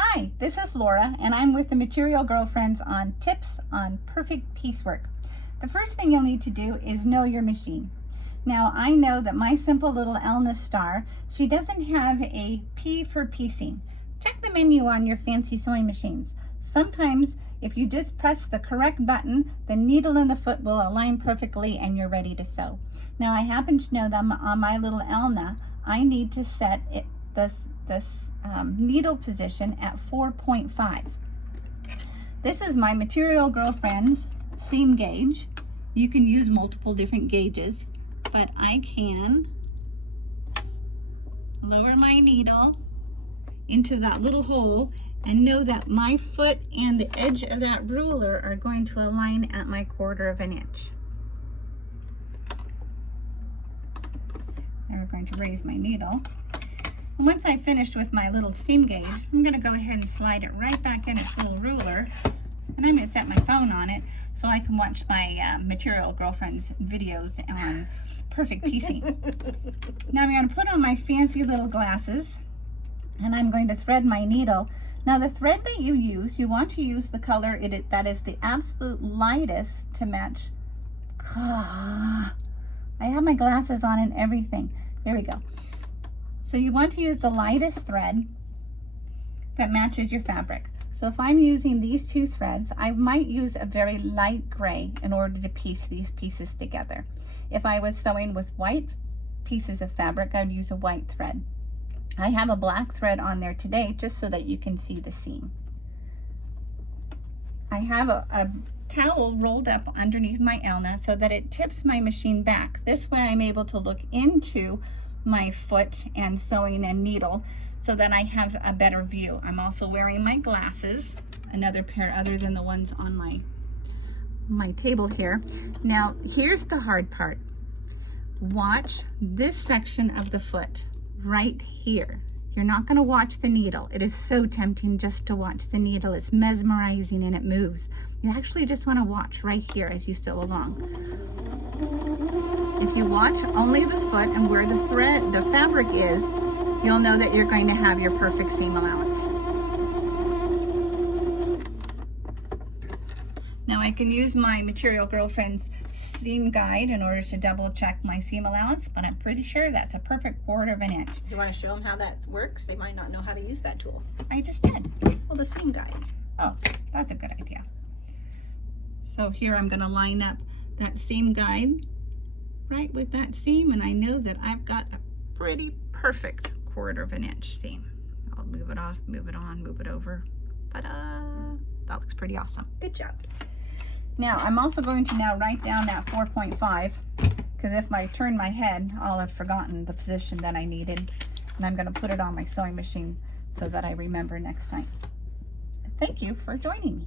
Hi, this is Laura, and I'm with the Material Girlfriends on tips on perfect piecework. The first thing you'll need to do is know your machine. Now, I know that my simple little Elna Star, she doesn't have a P for piecing. Check the menu on your fancy sewing machines. Sometimes, if you just press the correct button, the needle and the foot will align perfectly and you're ready to sew. Now, I happen to know that on my little Elna, I need to set this needle position at 4.5. This is my Material Girlfriends seam gauge. You can use multiple different gauges, but I can lower my needle into that little hole and know that my foot and the edge of that ruler are going to align at my 1/4 of an inch. Now we're going to raise my needle. And once I've finished with my little seam gauge, I'm going to go ahead and slide it right back in its little ruler. And I'm going to set my phone on it so I can watch my Material Girlfriends videos on perfect piecing. Now I'm going to put on my fancy little glasses and I'm going to thread my needle. Now the thread that you use, you want to use the color that is the absolute lightest to match. I have my glasses on and everything. There we go. So you want to use the lightest thread that matches your fabric. So if I'm using these two threads, I might use a very light gray in order to piece these pieces together. If I was sewing with white pieces of fabric, I would use a white thread. I have a black thread on there today just so that you can see the seam. I have a towel rolled up underneath my Elna so that it tips my machine back. This way I'm able to look into my foot and sewing and needle so that I have a better view. I'm also wearing my glasses, another pair other than the ones on my table here. Now here's the hard part. Watch this section of the foot right here. You're not going to watch the needle. It is so tempting just to watch the needle. It's mesmerizing and it moves. You actually just want to watch right here as you sew along. If you watch only the foot and where the fabric is, you'll know that you're going to have your perfect seam allowance. Now I can use my Material Girlfriends seam guide in order to double check my seam allowance, but I'm pretty sure that's a perfect 1/4 of an inch. Do you want to show them how that works? They might not know how to use that tool. I just did. Well, the seam guide. Oh, that's a good idea. So here I'm going to line up that seam guide right with that seam, and I know that I've got a pretty perfect 1/4 of an inch seam. I'll move it off, move it on, move it over. That looks pretty awesome. Good job. Now I'm also going to now write down that 4.5 because if I turn my head, I'll have forgotten the position that I needed, and I'm going to put it on my sewing machine so that I remember next time. Thank you for joining me.